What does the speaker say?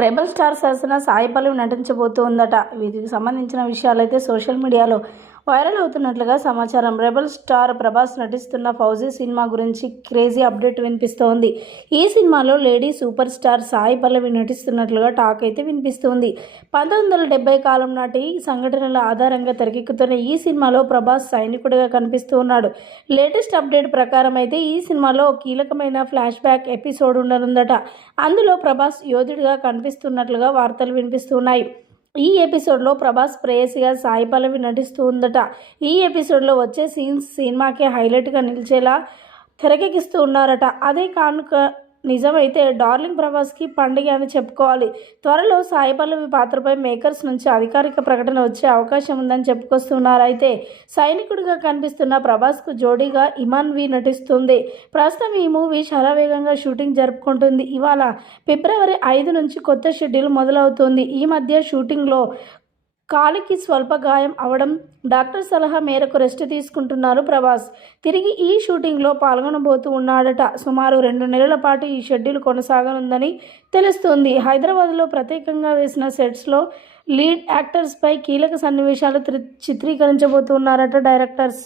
Tribal star సరసన సాయి పల్లవి నటించబోతోందట. వీటికి సంబంధించిన విషయాలైతే సోషల్ మీడియాలో వైరల్ అవుతున్నట్లుగా సమాచారం. రెబల్ స్టార్ ప్రభాస్ నటిస్తున్న ఫౌజీ సినిమా గురించి క్రేజీ అప్డేట్ వినిపిస్తోంది. ఈ సినిమాలో lady super star Sai Pallavi నటిస్తున్నట్లుగా talk అయితే వినిపిస్తోంది. పంతొమ్మిది వందల డెబ్బై కాలం నాటి సంఘటనల ఆధారంగా తెరకెక్కుతున్న ఈ సినిమాలో ప్రభాస్ సైనికుడిగా కనిపిస్తూ ఉన్నాడు లేటెస్ట్ అప్డేట్ ప్రకారం అయితే ఈ సినిమాలో కీలకమైన ఫ్లాష్ బ్యాక్ ఎపిసోడ్ ఉండనుందట. అందులో ప్రభాస్ యోధుడిగా కనిపిస్తున్నట్లుగా వార్తలు వినిపిస్తున్నాయి. ఈ ఎపిసోడ్లో ప్రభాస్ ప్రేయసిగా సాయి పల్లవి నటిస్తూ ఉందట. ఈ ఎపిసోడ్లో వచ్చే సీన్స్ సినిమాకి హైలైట్గా నిలిచేలా తెరకెక్కిస్తూ ఉన్నారట. అదే కానుక నిజమైతే డార్లింగ్ ప్రభాస్కి పండుగ అని చెప్పుకోవాలి. త్వరలో సాయి పల్లవి పాత్రపై మేకర్స్ నుంచి అధికారిక ప్రకటన వచ్చే అవకాశం ఉందని చెప్పుకొస్తున్నారు. అయితే సైనికుడిగా కనిపిస్తున్న ప్రభాస్కు జోడీగా ఇమాన్ వి నటిస్తుంది. ప్రస్తుతం ఈ మూవీ శరవేగంగా షూటింగ్ జరుపుకుంటుంది. ఇవాళ ఫిబ్రవరి ఐదు నుంచి కొత్త షెడ్యూల్ మొదలవుతుంది. ఈ మధ్య షూటింగ్లో కాలికి స్వల్ప గాయం అవడం డాక్టర్ సలహా మేరకు రెస్ట్ తీసుకుంటున్నారు ప్రభాస్. తిరిగి ఈ షూటింగ్లో పాల్గొనబోతూ ఉన్నాడట. సుమారు రెండు నెలల పాటు ఈ షెడ్యూల్ కొనసాగనుందని తెలుస్తోంది. హైదరాబాద్లో ప్రత్యేకంగా వేసిన సెట్స్లో లీడ్ యాక్టర్స్పై కీలక సన్నివేశాలు చిత్రీకరించబోతున్నారట డైరెక్టర్స్.